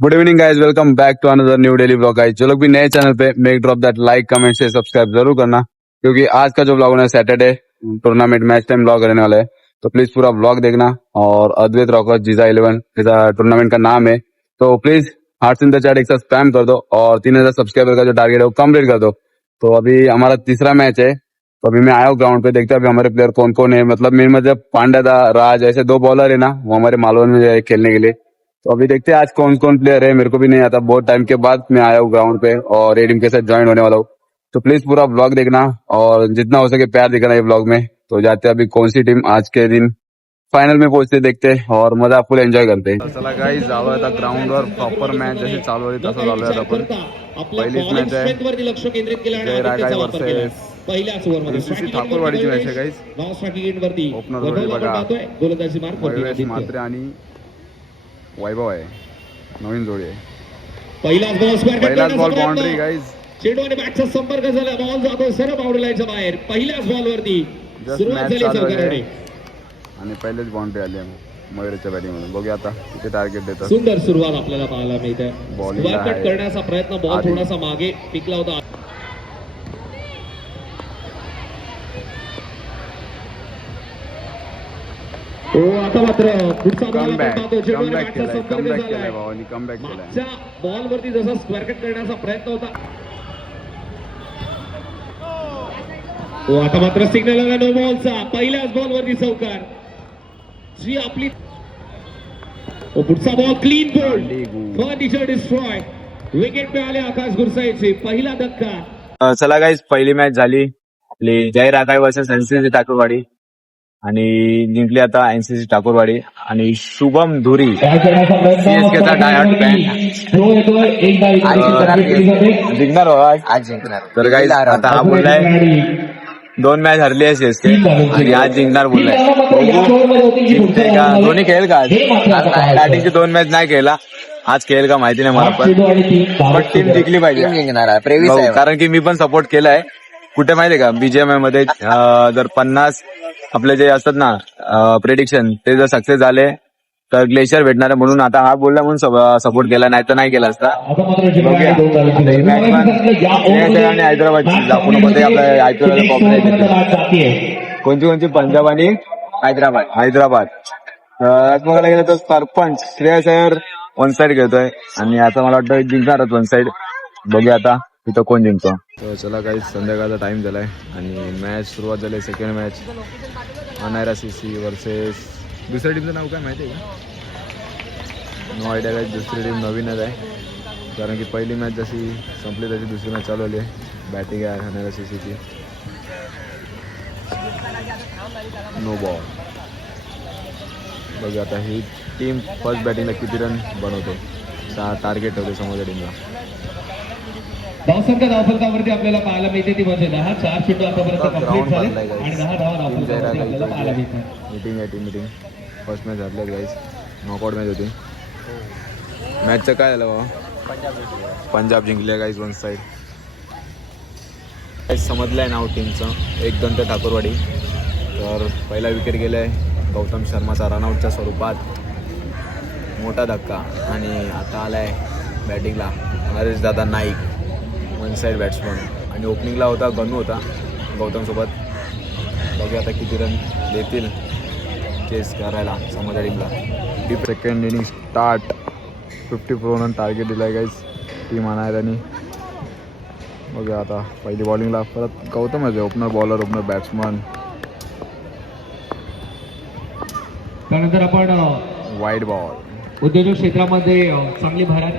Good evening guys, welcome back to another new daily blog guys. जो लोग भी नए चैनल पे make drop that like comment से सब्सक्राइब जरूर करना, क्योंकि आज का जो ब्लॉग है Saturday tournament match time blog रहने वाला है। तो प्लीज पूरा ब्लॉग देखना। और अद्वैत रॉकर्स जीजा 11 ऐसा टूर्नामेंट का नाम है। तो please hearts in the chat एक साथ स्पैम कर दो और 3000 सब्सक्राइबर का जो टारगेट है वो कंप्लीट कर दो। तो अभी हमारा तीसरा मैच है। तो अभी मैं आया हूँ ग्राउंड पे, देखते हैं अभी हमारे प्लेयर कौन कौन है। मतलब मेन मतलब पांड्या था, राज, ऐसे दो बॉलर है ना, वो हमारे मालवन में है खेलने के लिए। तो अभी देखते हैं आज कौन कौन प्लेयर है, मेरे को भी नहीं आता। बहुत टाइम के बाद मैं आया हूँ ग्राउंड पे और ये टीम के साथ ज्वाइन होने वाला हूँ। तो प्लीज पूरा ब्लॉग देखना और जितना हो सके प्यार दिखाना ये ब्लॉग में। तो जाते हैं अभी कौन सी टीम आज के दिन फाइनल में पहुंचते देखते हैं और मजा फुल एन्जॉय करते हैं। चला गाइस, चालू आहे ग्राउंडवर प्रॉपर मॅच जशी चालू होती तसं चालू आहे आपण। पहिलीच मॅच आहे लक्ष केंद्रित केलं जय रागाई वर्सेस पहिल्याच ओव्हरमध्ये एनसीसी ठाकूरवाडीची मॅच आहे गाइस। नाव स्ट्राइकिंग वरती ओपनर जोडी बघा, गोलंदाजी मार्क महेश म्हात्रे आणि वैभव आहे, नवीन जोडी आहे। पहिलाच बॉल बाउंड्री गाइस, चेंडू आणि बॅटचा संपर्क झाला, बॉल जातो सरळ बाउंड्री लाईनच्या बाहेर। पहिल्याच बॉलवरती सुरुवात झाली सरकारने आणि पहिलेच बाउंड्री आली मयूरच्या बॅटिंग मधून। बघूया आता किती टार्गेट देतात। सुंदर सुरुवात आपल्याला पाहायला मिळते। बॉलिंग कट करण्याचा प्रयत्न, बॉल थोडासा मागे टिकला होता। आता मात्र पुढचा बॉल पाहतो, चेंडू आणि बॅटचा संपर्क झालाय। मागच्या बॉलवरती जसा स्क्वेअर कट करण्याचा प्रयत्न होता, आता मात्र सिग्नल आला नो बॉलचा। पहिल्याच बॉलवरती चौकार जी आपली। पुढचा ball clean bowled, furniture destroy, wicket मिळाले आकाश गुरसाईचे। पहिला धक्का। चला गाईज, पहिली मॅच झाली आपली जय रागाई वर्सेस एनसीसी ठाकूरवाडी आणि जिंकली आता एनसीसी ठाकूरवाडी। आणि शुभम धुरी सीएसकेचा डायहार्ड फॅन जिंकणार हो आज जिंकणार। तर गाईज आता हा बोललाय 2 मॅच हरली आहे सीएसके आणि आज जिंकणार बोललाय। जिंकते का, दोन्ही खेळेल का आज? स्टार्टिंगची 2 मॅच नाही खेळला, आज खेळेल का माहिती नाही मला, पण टीम जिंकली पाहिजे, जिंकणार। कारण की मी पण सपोर्ट केलाय कुठे माहितीये का, बीजेएमआय मध्ये जर 50 आपले जे असतात ना प्रेडिक्शन, ते जर सक्सेस झाले तर ग्लेशियर भेटणार आहे। म्हणून आता हा बोलला म्हणून सपोर्ट केला, नाही तर नाही केला असता। आणि हैदराबादची जापूरमध्ये आपल्या आयपीएल कोणती पंजाब आणि हैदराबाद बघायला गेलं तर सरपंच श्रेयस अय्यर वन साइड घेतोय आणि आता मला वाटतं जिंकणारच वन साइड। बघूया आता तिथं कोण जिंकतो। तर चला काही संध्याकाळचा टाइम झालाय आणि मॅच सुरुवात झाली। Second match Anaira CC versus दुसऱ्या टीमचं नाव काय माहिती आहे का? नो आयडिया काय, दुसरी टीम नवीनच आहे कारण की पहिली मॅच जशी संपली तशी दुसरी मॅच चालू आहे। बॅटिंग आहे अनायरा सीसीची, नो बॉल। बघा आता ही टीम फर्स्ट बॅटिंगला किती रन बनवते, टार्गेट होते समोरच्या टीमला। धावसंख्या धावफलकावरती आपल्याला पाहायला मिळते ती म्हणजे 10, 4 चेंडू आतापर्यंत कंप्लीट झाले आणि 10 धावा धावफलकावरती आपल्याला पाहायला मिळतात। मीटिंग फर्स्ट मॅच हरले गाईस, नॉकआउट मॅच होती। मॅचचं काय झालं बाबा? पंजाब जिंकले गाईस वन साइड। समजलंय नाव टीमचं, 1-2 ठाकूरवाडी। तर पहिला विकेट गेलाय गौतम शर्माचा रनआउटच्या स्वरूपात, मोठा धक्का। आणि आता आलाय बॅटिंगला हरीश दादा नाईक, वन साइड बॅट्समन। आणि ओपनिंगला होता गनू होता गौतम सोबत। बघूया आता किती रन देतील चेस करायला समोरच्या टीमला। Second inning start, 54 run target दिलाय गाईज टीम अनायरानी। बघूया आता पहिली बॉलिंगला परत गौतम आहे, ओपनर बॉलर, ओपनर बॅट्समन। त्यानंतर आपण वाईड बॉल, उद्योजक क्षेत्रामध्ये चांगली भरारी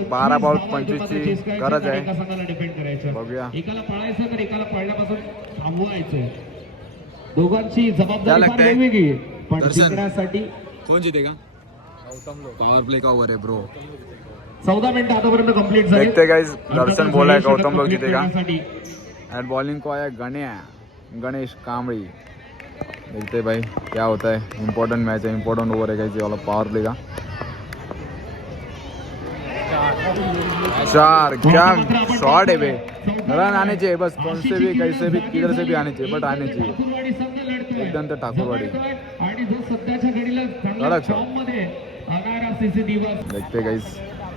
12 बॉल 25 ची गरज आहे। डिपेंड करायचं, बघूया एकाला पळायचं तर एकाला पळण्यापासून थांबवायचं। दोघांची जबाबदारी फार वेगवेगळी, पण जिंकण्यासाठी कोण जितेगा? पॉवर प्ले का ओव्हर है ब्रो। 14 मिनिटं आतापर्यंत कंप्लीट झाले। देखते गाइस, दर्शन बोला है गौतम लोग जीतेगा। एंड बॉलिंग को आया गणेश कामड़ी। देखते भाई क्या होता है, इम्पोर्टेंट मैच है, इम्पोर्टेंट ओवर है गाइस ये वाला पावर प्ले का। 4 क्या शॉट है बे, रन आने चाहिए बस, कौन से भी कैसे भी किधर से भी आने चाहिए, बट आने चाहिए। एकदम तो ठाकुरवाडी आणि जो सध्याच्या घडीला कडक shot. फॉर्म मध्ये अनारा सीसी दिवस देखते गाइस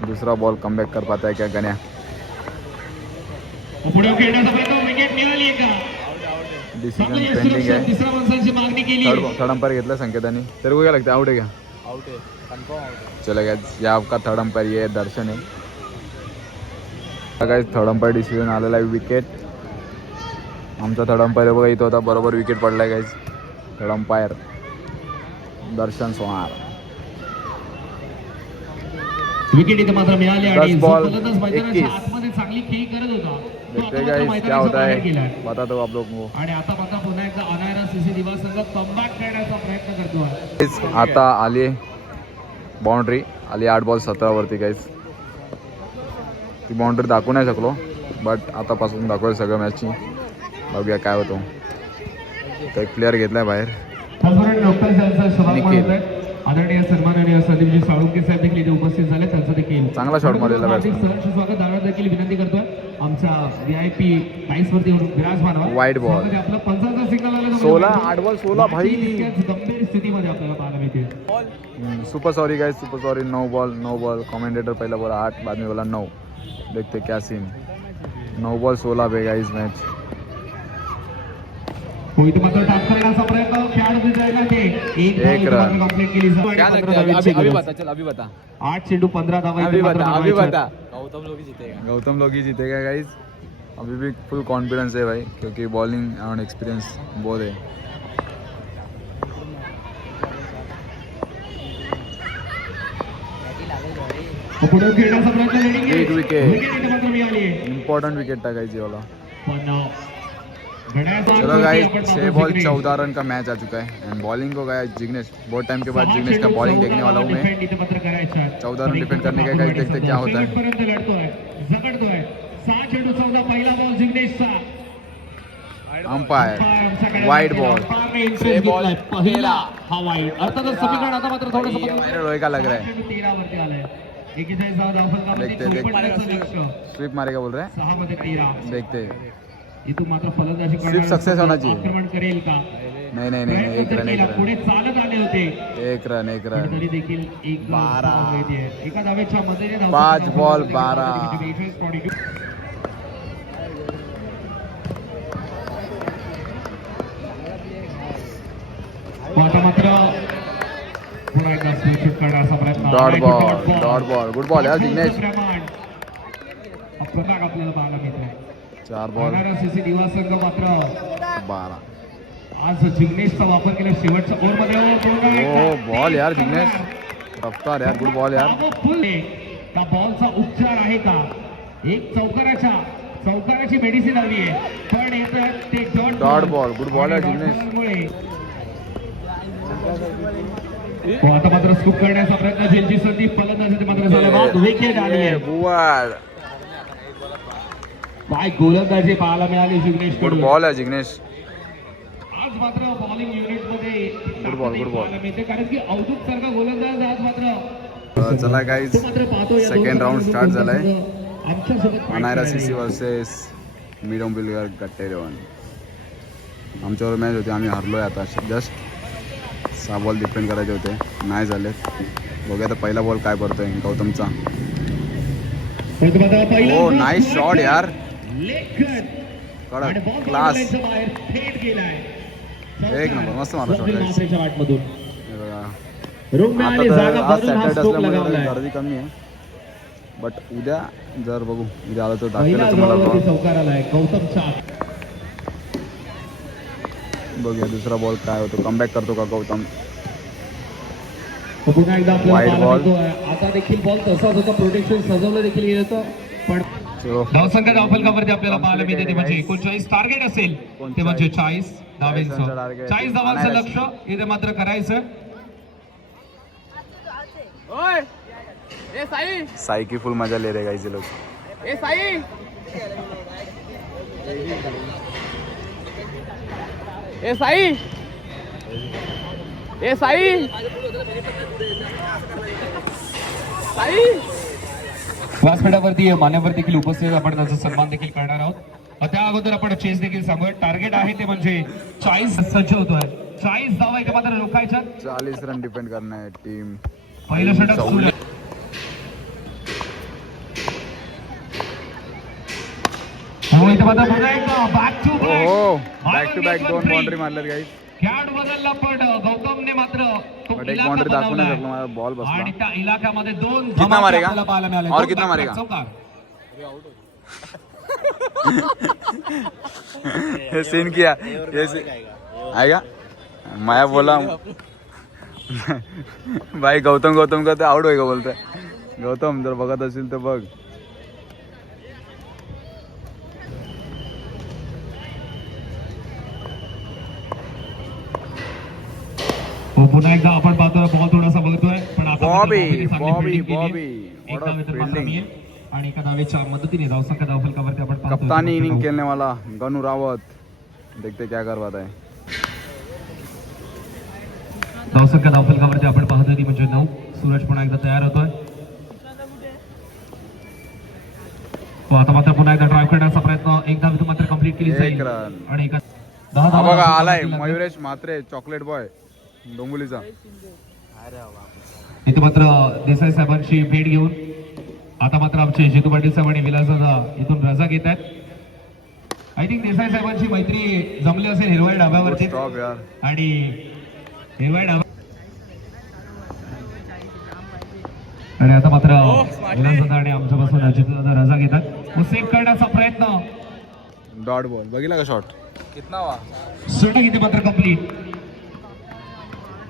दूसरा बॉल कमबॅक कर पाता है क्या गण्या. पुढे खेळण्याचा प्रयत्न विकेट मिळाली आहे का डिसिजन चांगली पेंडिंग सुरक्षा आहे. तिसऱ्या माणसाची मागणी केली आहे. थर्ड अंपायर घेतला संकेतानी. तेरे को क्या लगता है आउट है क्या? आउट है कंफर्म आउट है. चलो गाइस ये आपका थर्ड अंपायर ये दर्शन है. गाइस थर्ड अंपायर डिसिजन आलेला आहे विकेट. आमचा थर्ड अंपायर बघा इथं होता बरोबर विकेट पडलाय गाइस. थर्ड अंपायर दर्शन सोनार. विकेट इथे मात्र मिळाली आणि 10 बॉल, फलंदाज मैदानाच्या 21. आतमध्ये चांगली खेळी करत होता तो देखते आता गाइस मात्र क्या होता मैदानाच्या बाहेर गेलाय. है बता दो आप लोग को. आणि आता मात्र पुन्हा एकदा अनायरा सीसी दिवस संघ कमबॅक करण्याचा प्रयत्न करतोय. गाइस आता आली बाउंड्री आली 8 बॉल 17 वरती गाइस. ती बाउंड्री दाखवू नाही शकलो बट आतापासून दाखवेल सगळं मॅचची. बघूया काय होतो. तर एक प्लेअर घेतलाय बाहेर. त्याचबरोबर डॉक्टर त्यांचा सभाग निखिल. म्हणत आहेत आदरणीय सन्माननीय संदीपजी साळुंके साहेब देखील इथे उपस्थित झाले त्यांचं देखील चांगला shot मारलेला हार्दिक batsman. सहर्ष स्वागत दादा देखील विनंती करतोय आमच्या VIP टाईम्स वरती विराजमान व्हा. Wide ball. त्यामध्ये आपलं पंचाचा सिग्नल आलं 16 8 बॉल 16 भाई. तितक्याच गंभीर स्थितीमध्ये आपल्याला पाहायला मिळते. Super sorry guys super sorry. 9 ball commentator पहला बोला 8 बाद में बोला 9. देखते क्या सीन. 9 बॉल 16 पे गाइस मैच. होईत मात्र टाप करण्याचा प्रयत्न खेळाडू जायला ते एक रन. कंप्लीट केली क्या लगता है अभी बता चल अभी बता 8 चेंडू 15 धावा अभी इथे मात्र बता अभी बनवायच्या. बता. गौतम लोग ही जीतेगा. गौतम लोग ही जीतेगा गाइस. अभी भी फुल कॉन्फिडेंस है भाई क्योंकि बॉलिंग एंड एक्सपीरियंस बहुत है. पुढे खेळण्याचा प्रयत्न leading आहे. एक wicket. Wicket इथे मात्र मिळाली आहे. इंपॉर्टेंट विकेट था गाइस ये वाला. पण घड्याळाच्या चलो आतमध्ये गाइस आपण 6 पाहतो बॉल जिग्नेश. 14 रन का मैच आ चुका है एंड बॉलिंग को गया जिग्नेश. बहुत टाइम के बाद 6 जिग्नेश का चेंडू बॉलिंग 14 देखने वाला हूँ मैं. defend इथे मात्र करायचा. 14 रन डिफेंड करने का गाइस देखते क्या होता है. शेवटपर्यंत लढतोय झगडतोय 6 चेंडू 14 पहिला बॉल जिग्नेशचा. Umpire wide ball. बॉल पहिला हा वाईड अर्थातच समीकरण आता मात्र थोडंसं बदललं. मेरे रोए का लग रहा है. 13 वरती आलाय 41 धावा धावफलकामध्ये देखते, देखते. झोपडण्याचं लक्ष्य. स्वीप मारेगा बोल रहे हैं. 6 मध्ये 13 देखते. इथून मात्र फलंदाजी Sweep success होना चाहिए. आक्रमण करेल का नहीं एक रन पुढे चालत आले होते एक रन तरी देखील एक 12. धाव मिळतेय. एका धावेच्या मध्ये 5 बॉल 12. आता मात्र पुन्हा एकदा स्वीप करण्याचा प्रयत्न. डॉट बॉल गुड बॉल यार जिग्नेश. प्रभाग आपल्याला पाहायला मिळतोय. 4 बॉल सीसी दिवस संघ मात्र 12. आज जिग्नेशचा वापर केला शेवटच्या ओव्हरमध्ये. ओ बॉल यार जिग्नेश. रफ्तार यार गुड बॉल यार. त्या बॉलचा उपचार आहे का. एक चौकाराची मेडिसिन हवी आहे पण येतोय ते डॉट बॉल गुड बॉल यार जिग्नेश. आता मात्र स्कूप करण्याचा प्रयत्न झेलची संधी फलंदाजी मात्र झाला बाद. विकेट आली आहे. बुवाड काय गोलंदाजी पाहायला मिळाली जिग्नेश गुड बॉल आहे जिग्नेश. आज मात्र बॉलिंग युनिट मध्ये Good ball. पाहायला मिळते कारण की अवधूत सारखा गोलंदाज आज मात्र चला गाइस तो मात्र पाहतो या सेकंड दोघांचा राऊंड स्टार्ट झालाय. आमच्यासोबत अनायरा सीसी वर्सेस मिडोम बिलगर गट्टे 11. आमच्यावर मॅच होती आम्ही हरलोय आता जस्ट 6 बॉल डिफेंड करायचे होते नाही झालेत. बघूया आता पहिला बॉल काय पडतोय गौतमचा. ओ नाईस शॉट यार. कडक क्लास एक नंबर मस्त मारला शॉट गाइस. हे बघा आता तर आज सॅटर्डे असल्यामुळे गर्दी कमी आहे बट उद्या जर बघू उद्या आलं तर दाखवेल तुम्हाला vlog. बघूया दुसरा बॉल काय होतो. कमबॅक करतो का गौतम. पुन्हा एकदा Wide आपल्याला ball. आता देखील बॉल तसाच होता. प्रोटेक्शन सजवलं देखील गेलं होतं पण चलो धावसंख्या धावफलकावरती आपल्याला पाहायला मिळते ते म्हणजे 39 टार्गेट असेल ते म्हणजे 40 धावांचं. 40 धावांचं लक्ष इथे मात्र करायचं. साई की फुल मजा ले रहे गाइस ये लोग. व्यासपीठावरती मान्यवर देखील उपस्थित आपण त्याचा सन्मान देखील करणार आहोत. त्या अगोदर आपण चेस देखील सांगूया. टार्गेट आहे ते म्हणजे 40 सज्ज होतोय 40 धावा इथे मात्र रोखायच्या. 40 रन डिपेंड करना है टीम. पहिलं षटक सुरू. हो इथे मात्र पुन्हा एकदा बॅक टू बॅक दोन बाउंड्री मारल्यात गाईस. कॅड बदलला पण गौतमने मात्र तो बट एक इलाका बाउंड्री दाखवू नाही बनवलाय. शकलो, माझा बॉल बसला. आणि त्या इलाक्यामध्ये 2 कितना धमाके मारेगा? आपल्याला पाहायला मिळाले. और 2 कितना back-to-back मारेगा? चौकार. ये सीन किया ये आएगा. माया बोला भाई गौतम का ते आउट होईल का बोलतोय. गौतम जर बघत असेल तर बघ. हो पुन्हा एकदा आपण पाहतोय बॉल थोडासा बघतोय पण आता बॉबी एकदा वेतर मात्र नाहीये. आणि एका धावेच्या मदतीने धावसंख्या धावफलकावरती आपण पाहतोय. कप्तानी इनिंग खेलने वाला गनू रावत. देखते क्या करवाता है. धावसंख्या धावफलकावरती आपण पाहतोय ती म्हणजे 9. सूरज पुन्हा एकदा तयार होतोय. हो आता मात्र पुन्हा एकदा ड्राईव्ह करण्याचा प्रयत्न. एकदा धाव मात्र कंप्लीट केली एक जाईल. रन. आणि एका हा बघा आलाय मयुरेश म्हात्रे चॉकलेट बॉय डोंबिवलीचा. इथे मात्र देसाई साहेबांची भेट घेऊन आता मात्र आमचे जितू पाटील साहेब आणि विलास दादा इथून रजा घेत आहेत. आय थिंक देसाई साहेबांची मैत्री जमली असेल हिरवाई डाब्यावरती. स्टॉप यार. आणि हिरवाई डाबा आणि आता मात्र विलास दादा आणि आमच्यापासून जितू दादा रजा घेतात. सेव्ह करण्याचा प्रयत्न. डॉट बॉल बघितला का शॉट. कितना हुआ? षटक इथे मात्र कंप्लीट.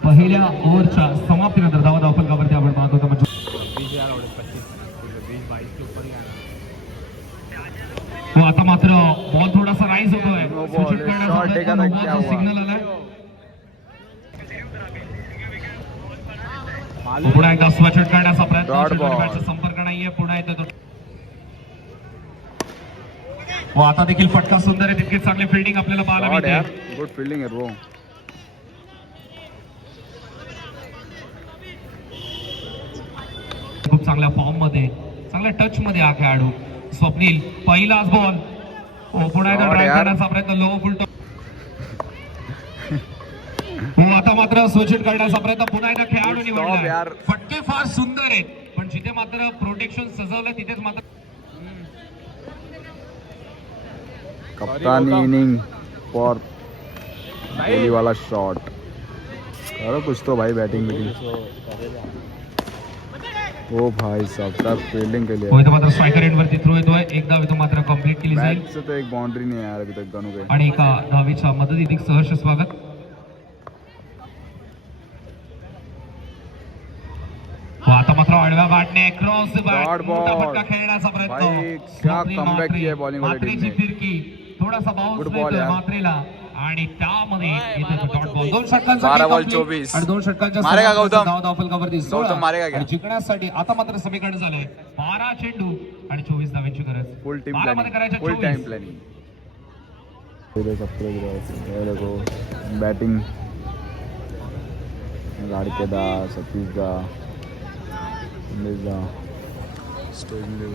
पहिल्या ओव्हरच्या समाप्तीनंतर धावा धावफलकावरती आपण पाहत होतो. 20 यार आवडेल 25 20 22 के ऊपर ही आना. हो आता मात्र बॉल थोडासा राईज होतोय. No ball, सूचित करण्याचा short प्रयत्न. एखादा no ball क्या चा हुआ? सिग्नल आलाय. पुन्हा एकदा स्वचट करण्याचा प्रयत्न. Dot ball. बॅटचा संपर्क नाहीये. पुन्हा येतो तो. हो आता देखील फटका सुंदर आहे. तितकेच चांगले फिल्डिंग आपल्याला पाहायला शॉट यार. मिळते. गुड फील्डिंग है वो. खूप चांगल्या फॉर्म मध्ये चांगल्या टच मध्ये हा खेळाडू स्वप्नील. पहिलाच बॉल. हो पुन्हा एकदा Shot ड्राईव्ह यार. करण्याचा प्रयत्न. लो फुल हो आता मात्र स्वचट करण्याचा प्रयत्न. पुन्हा एकदा खेळाडू Stop निवडला. यार. फटके फार सुंदर आहेत पण जिथे मात्र प्रोटेक्शन सजवलं तिथेच मात्र कप्तानी इनिंग फॉर गोली वाला शॉट. करो कुछ तो भाई बैटिंग ओ भाई साहब क्या फील्डिंग के लिए. हो इथं मात्र स्ट्रायकर एंड वरती थ्रो येतोय. एकदा तो मात्र कंप्लीट केली जाईल. मैच से तो एक बाउंड्री नहीं है यार अभी तक गनू के. आणि एका धावीच्या मदतीने सहर्ष स्वागत. हो आता मात्र आडव्या बॅटने क्रॉस Dot ball. फटका खेळण्याचा प्रयत्न. भाई, क्या स्वप्नील comeback म्हात्रे. किया bowling वाली team म्हात्रेची ने. फिरकी थोडासा बाउन्स Good ball मिळतोय यार. म्हात्रेला. आणि त्यामध्ये इथे तो डॉट बॉल. 2 षटकांसाठी 12 ball complete. 24. आणि 2 षटकांच्या मारेगा गौतम? धाव धावफलकावरती 16. गौतम मारेगा क्या? आणि जिंकण्यासाठी आता मात्र समीकरण झालंय 12 चेंडू आणि 24 धावांची गरज. फुल टीम 12 मध्ये प्लानिंग. करायच्या फुल 24. Time planning. देखो बैटिंग लाडकेदा सतीश दा स्टेज मध्ये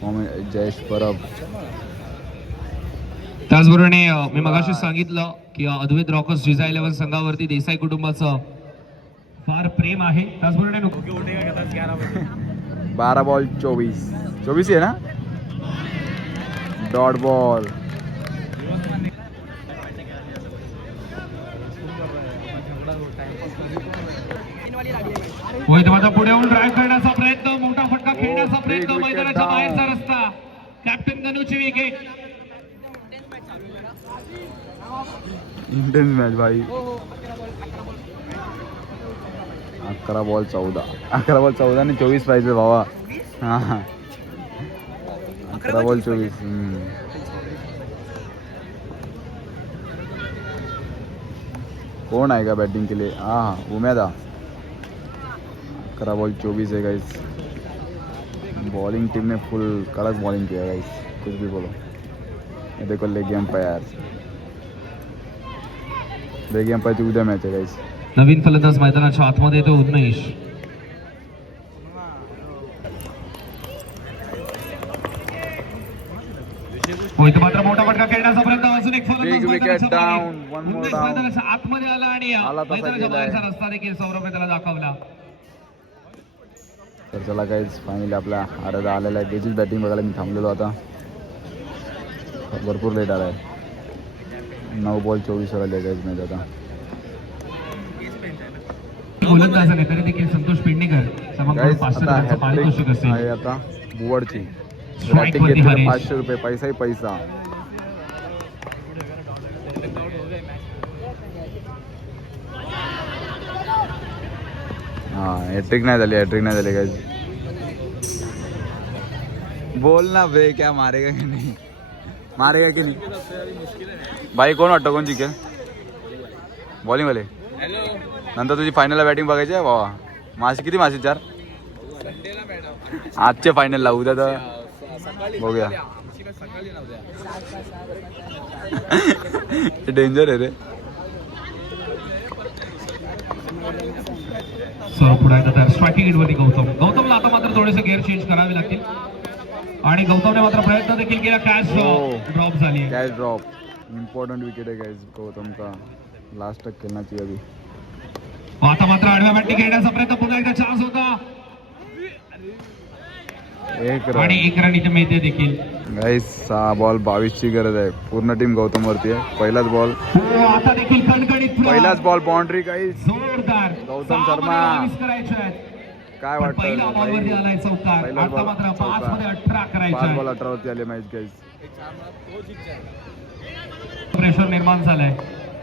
कॉमेंट जयेश परब. त्याचबरोबरीने मी मगाशी सांगितलं की अद्वैत रॉकर्स जिजा 11 संघावरती देसाई कुटुंबाचं फार प्रेम आहे. त्याचबरोबरीने 12 बॉल 24 ही है ना. Dot ball. होय मात्र पुढे येऊन ड्राईव्ह करण्याचा प्रयत्न. मोठा फटका खेळण्याचा big प्रयत्न. wicket मैदानाच्या down. बाहेरचा रस्ता. कॅप्टन गणूची विकेट. इंटेन्स मॅच भाई. 11 बॉल 14 आणि 24 पाहिजे भावा. हा 11 बॉल 24. कौन आएगा बैटिंग के लिए. हाँ उमेदा. 11 बॉल 24 है गाइस. बॉलिंग टीम ने फुल कड़क बॉलिंग किया गाइस. कुछ भी बोलो. ये देखो लेग एम्पायर. लेग एम्पायरची उद्या मॅच आहे गाइस. नवीन फलंदाज मैदानाच्या आतमध्ये येतो उन्मेष. होय मात्र मोठा फटका खेळण्याचा प्रयत्न. अजून एक फलंदाज Big wicket मैदानाच्या बाहेर. down, one more उन्नीस down. मैदानाच्या आतमध्ये आला आणि आला तसा मैदानाच्या गेलाय. बाहेरचा रस्ता देखील सौरभने त्याला दाखवला. तर चला काहीच फायनली आपला आराधा आलेला आहे. त्याचीच बॅटिंग बघायला मी थांबलेलो आता. भरपूर लेट आला आहे. 9 बॉल 24 वर आले काहीच नाही आता. गोलंदाज नाही तरी देखील संतोष पेडणेकर समग्र Guys, 500 आता रुपयांचं पारितोषिक हॅट्रिक असेल. आहे आता बुवडची. Strike बॅटिंग वरती घेतली हरीश. 500 रुपये. पैसाही पैसा. हा हॅट्रिक नाही झाली गाइस. बोल ना बे, क्या मारेगा की नहीं भाई? कोण वाटतं कोण जिंकेल बॉलिंग वाले? नंतर तुझी फायनलला बॅटिंग बघायची आहे बाबा. मासे किती मासे? 4 आजच्या फायनलला. उद्या तर बघूया. डेंजर आहे रे. पुढे तर स्ट्रायकिंग एंडवरती गौतमला आता मात्र थोडेसे गेअर चेंज करावे लागतील आणि गौतमने मात्र प्रयत्न देखील केला. कॅच ड्रॉप झाली. Catch drop. इम्पॉर्टंट विकेट है गाइस गौतम का. लास्ट तक खेलना चाहिए अभी. आता मात्र आडव्या बॅटिंग खेळण्याचा प्रयत्न. पुन्हा एकदा चान्स होता एक आणि रन. 1 रन इथे मिळते देखील. गाइस 6 बॉल 22 ची गरज आहे. पूर्ण टीम गौतम वरती आहे. पहिलाच बॉल आता देखील खणखणीत पहिलाच बॉल बाउंड्री गाइस. जोरदार. गौतम 6 शर्मा. मध्ये 22 करायचे आहेत. काय पण वाटतं पहिला बॉल वरती आलाय चौकार. पहिलाच आता ball मात्र 5 चौकार. मध्ये 18 करायचे 5 बॉल आहेत. 18 वरती आले मॅच गाइस. प्रेशर निर्माण झालंय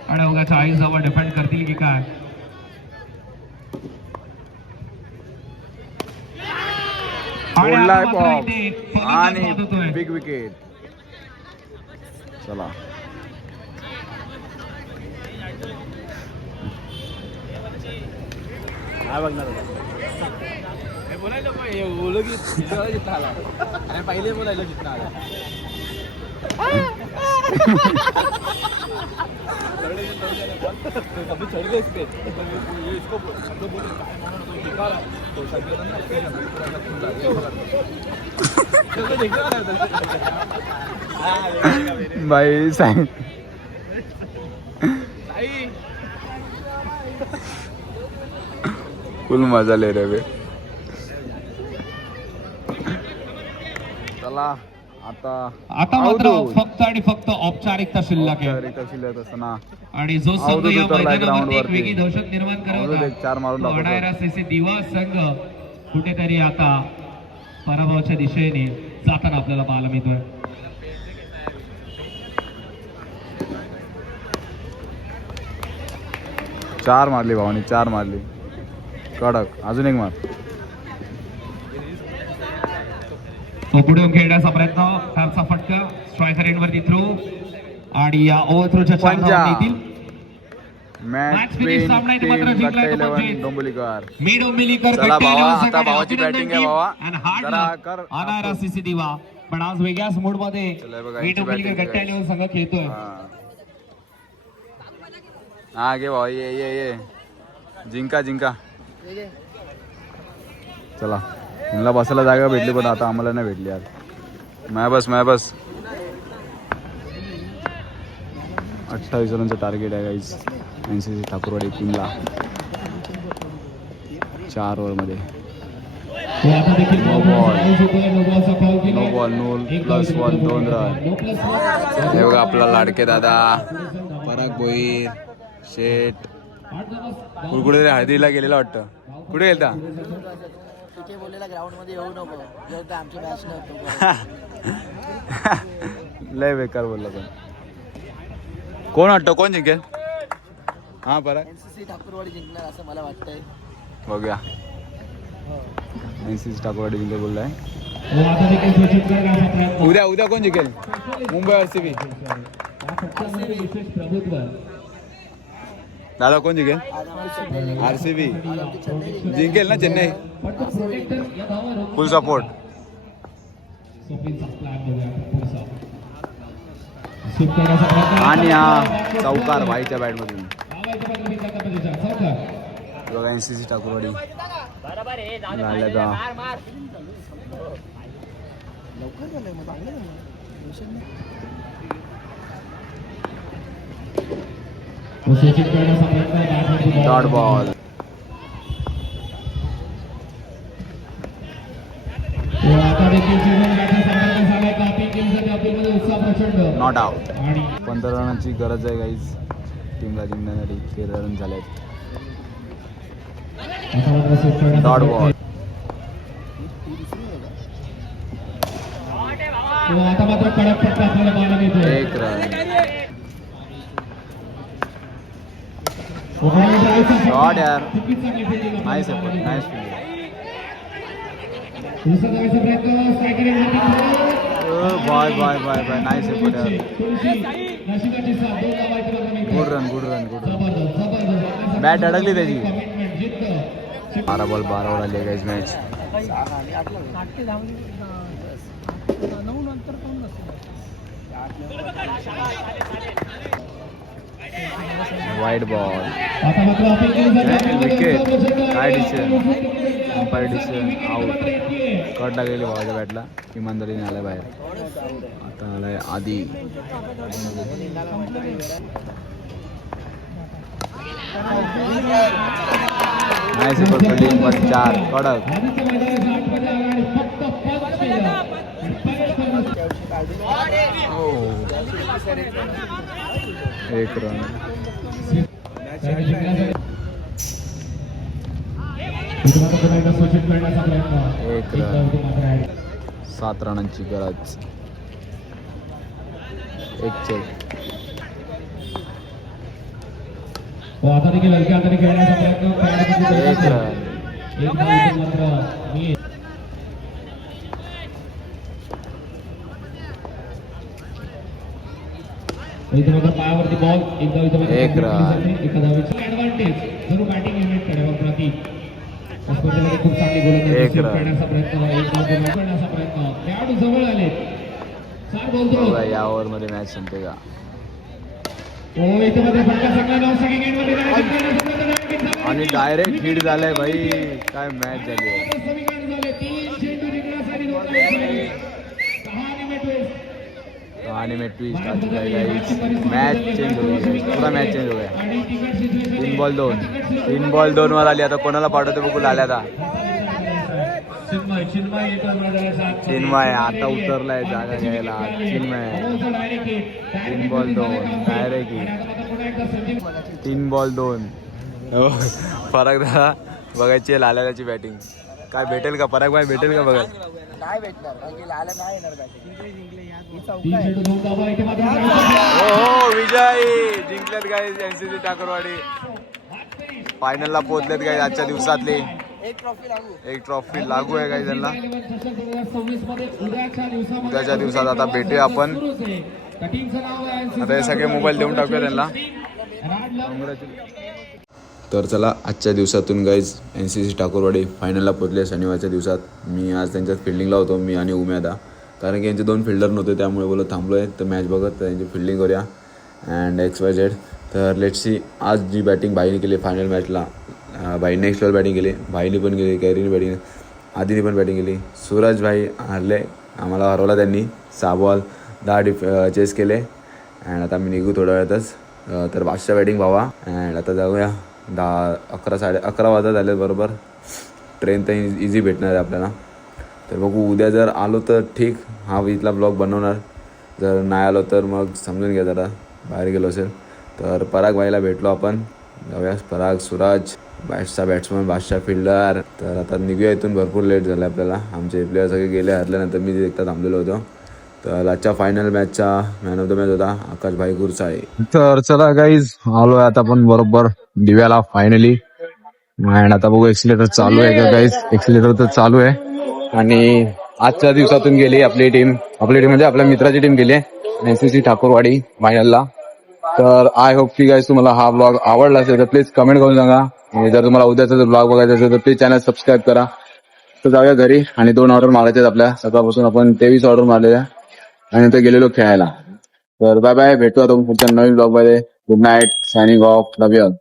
आणि अवघ्या 40 धावा डिफेंड करतील की काय. आणि आता सोडलाय मात्र बॉल इथे फलंदाज आणि बाद होतोय. Big wicket. चला पहिले बोलायला जितना आला भाई सांग. फुल मजा ले रहे बे. चला आता मात्र अवधूत. फक्त आणि फक्त औपचारिकता शिल्लक आहे औपचारिकता शिल्लक असताना आणि जो संघ अवधूत या उतरलाय मैदानावरती ground एक वरती. वेगळी दहशत निर्माण अवधूत करत एक 4 मारून दाखवतो. होणारा सीसी दिवा संघ कुठेतरी आता पराभवाच्या दिशेने जाताना आपल्याला पाहायला मिळतोय. चार मारली भावानी 4 मारली. कडक. अजून एक मार. तो पुढे खेळण्याचा प्रयत्न. टर्फचा फटका. स्ट्रायकर एंडवरती थ्रो आणि या ओव्हर थ्रोच्या 4 पंजा. धावा येतील. Match Match finish. सामना इथे मात्र जिंकलाय तो 11 पंचित. डोंबिवलीकर. मी डोंबिवलीकर चला गट्टे भावा, 11 आता संघाने भावाची अभिनंदन batting आहे team भावा. and hard जरा luck कर. होणारा सीसी दिवा. पण आज वेगळ्याच मूड मध्ये चला बघा, मी यांची डोंबिवलीकर batting गट्टे आहे. 11 संघ खेळतोय. हा घे भावा. ये जिंका चला. यांना बसायला जागा भेटली पण आता आम्हाला नाही भेटली यार. माय बस 28 रनचं टार्गेट आहे गाईज. NCC ठाकूरवाडी टीमला 4 ओव्हरमध्ये. तो आता देखील No ball. नो बॉलचा फाऊल केला. No ball 0+1 2 run. हे बघा आपला लाडके दादा पराग भोईर शेठ कुठे हळदीला गेलेला वाटतं. कुठे गेलता? बोललेला ग्राउंड मध्ये येऊ नको जर तर आमची मॅच नव्हतो. लय बेकार बोलला पण. कोण वाटतं कोण जिंकेल? हा पराग NCC ठाकूरवाडी जिंकणार असं मला वाटतंय. बघूया. NCC ठाकूरवाडी जिंकेल बोललाय. तो आता देखील घोषित करण्याचा प्रयत्न. उद्या कोण जिंकेल? मुंबई RCB. या फटक्यामध्ये विशेष प्रभुत्व. दादा कोण जिंकेल? आज आमची चेन्नई जिंकली. RCB आज आमची चेन्नई जिंकली. जिंकेल ना चेन्नई. पण तो प्रोटेक्टर या धावा रोखून फुल सपोर्ट. सोपीचा प्लॅन बघूया पुढचा. स्वीप करण्याचा प्रयत्न. आणि हा चौकार भाईच्या बॅटमधून. लावायच्या बदली बिंदाचा पलीकडचा चौकार. बघा NCC ठाकूरवाडी लागल्या का. लवकर झालंय मग चांगलं झालं. तो सूचित करण्याचा प्रयत्न बॅटवरती डॉट बॉल. आता देखील जीवन बॅटचा संपर्क झाला कापी टीमसाठी अपीलमध्ये उत्साह प्रचंड नॉट आउट. आणि 15 रनांची गरज आहे गाईज टीमला जिंकण्यासाठी. 13 रन झाले आहेत. आता मात्र सेट करण्याचा डॉट प्रयत्न. बॉल. आता मात्र कडक फटका आपल्याला पाहायला मिळतोय. 1 रन. शॉट यार. Nice effort. Nice fielding. दुसरा धावायचा प्रयत्न striker bye bye bye bye. Nice effort यार. नशिबाची साथ दोन धावा इथे मात्र मिळतात. Good run good run good run. जबरदस्त जबरदस्त बॅट अडकली त्याची. कमिटमेंट जिद्द 12 बॉल 12 वर आली गाईज मॅच. Wide ball. आता मात्र अपील केली जाते. विकेट. काय decision. Umpire decision. Out. Cut लागलेली भावाच्या बॅटला. इमानदारीने आलाय बाहेर. आता आलाय आधी. नाईस एफर्ट फिल्डिंग पण 4 कडक. आधीच्या मैदानाच्या आतमध्ये आला आणि फक्त पंच केलं. आणि पंच करणं 1 रन. त्याला जिंकण्यासाठी इथं मात्र पुन्हा एकदा सूचित करण्याचा प्रयत्न. एक रन. धावती मात्र आहे. 7 रनांची गरज. 1 चेक. हो, आता देखील हलक्या हाताने खेळण्याचा प्रयत्न करण्याचा 1 प्रयत्न. रन. एक धाव इथे मात्र मी इथे मात्र पायावरती बॉल. एक धाव इथे मात्र एक complete रन. केली जाते. एका धावेची ऍडव्हान्टेज जरूर बॅटिंग युनिटकडे व प्रतीक या स्पर्धेमध्ये खूप चांगली गोलंदाजी एक सुरू रन. करण्याचा प्रयत्न. एक धाव पूर्ण करण्याचा प्रयत्न. खेळाडू जवळ आले. 4 बोलतो. बघा या ओव्हर मध्ये मॅच संपते का. हो, इथे मात्र फटका चांगला धाव सेकंड एंडमध्ये डायरेक्ट करण्याचा प्रयत्न. डायरेक्ट आणि डायरेक्ट हिट झालाय भाई. काय मॅच झाली आहे. समीकरण झाले. 3 चेंडू जिंकण्यासाठी 2 धावा. 6 निमिट वेस्ट. कहानी में ट्विस्ट आ चुका है गाइस. मैच चेंज हो गया. पूरा मैच चेंज हो गया. 3 बॉल 2 वर आली. आता कोणाला पाठवते बघू. लाल्या आता चिन्मय आता उतरलाय जागा घ्यायला. Chinmay 3 ball 2 direct hit. 3 ball 2. फरक झाला. बघायची लाल्याची बॅटिंग काय भेटेल का. पराग भाई भेटेल का बघा. नाही भेटणार कारण की लाला नाही येणार बॅटिंग. ही चौका 3 आहे. चेंडू 2 धावा. इथे मात्र हो विजय जिंकलेत गाईज. एनसीसी ठाकरवाडी फायनलला पोहोचलेत गाईज. आजच्या दिवसातले एक ट्रॉफी लागू. एक ट्रॉफी लागू आहे गाईज त्यांना. 2026 मध्ये उद्याच्या दिवसात आता भेटूया आपण. आता हे सगळे मोबाईल देऊन टाकूया त्यांना. तर चला आजच्या दिवसातून guys N C C Thakurwadi फायनलला पोचले. शनिवारच्या दिवसात मी आज त्यांच्यात फिल्डिंगला होतो. मी आणि उम्यादा. कारण की यांचे 2 फिल्डर नव्हते त्यामुळे बोलत थांबलो आहे. तर मॅच बघत त्यांची फिल्डिंग करूया. And XYZ. तर लेट्स सी आज जी बॅटिंग भाईने केली फायनल मॅचला. भाईने नेक्स्ट बॉल बॅटिंग केली. भाईने पण केली. कॅरीने बॅटिंग. आधीने पण बॅटिंग केली. सूरज भाई हरले. आम्हाला हरवला त्यांनी. 6 बॉल 10 चेस केले. अँड आता मी निघू थोड्या वेळातच. तर बादशाह बॅटिंग भावा. अँड आता जाऊया. 11 वाजत झाले बरोबर. ट्रेन तर इझी भेटणार आहे आपल्याला. तर बघू उद्या जर आलो तर ठीक. हा इथला ब्लॉग बनवणार. जर नाही आलो तर मग समजून घ्या जरा बाहेर गेलो असेल. तर पराग भाईला भेटलो आपण. जाऊया. पराग, सूरज, बादशाह बॅट्समन, बादशाह फिल्डर. तर आता निघूया इथून. भरपूर लेट झालं आपल्याला. आमचे प्लेयर सगळे गेले हरल्यानंतर मी एकटा थांबलेलो होतो. तर आजच्या फायनल मॅचचा मॅन ऑफ द मॅच होता आकाश भाई गुरसाळे. तर चला गाईज आलोय आता आपण बरोबर दिव्याला फायनली. अँड आता बघू एक्सिलेटर चालू आहे का गाईज. एक्सिलेटर तर चालू आहे. आणि आजच्या दिवसातून गेली आपली टीम म्हणजे आपल्या मित्राची टीम गेली एनसीसी ठाकूरवाडी फायनलला. तर आय होप की गाईज तुम्हाला हा ब्लॉग आवडला असेल तर प्लीज कमेंट करून सांगा. आणि जर तुम्हाला उद्याचा जर ब्लॉग बघायचा असेल तर प्लीज चॅनल सबस्क्राईब करा. तर जाऊया घरी. आणि 2 ऑर्डर मारायचे आपल्या. सकाळपासून आपण 23 ऑर्डर मारलेल्या. आणि नंतर गेलेलो खेळायला. तर बाय बाय. भेटू आता पुढच्या नवीन ब्लॉग मध्ये. Good night. Signing off. Love you all.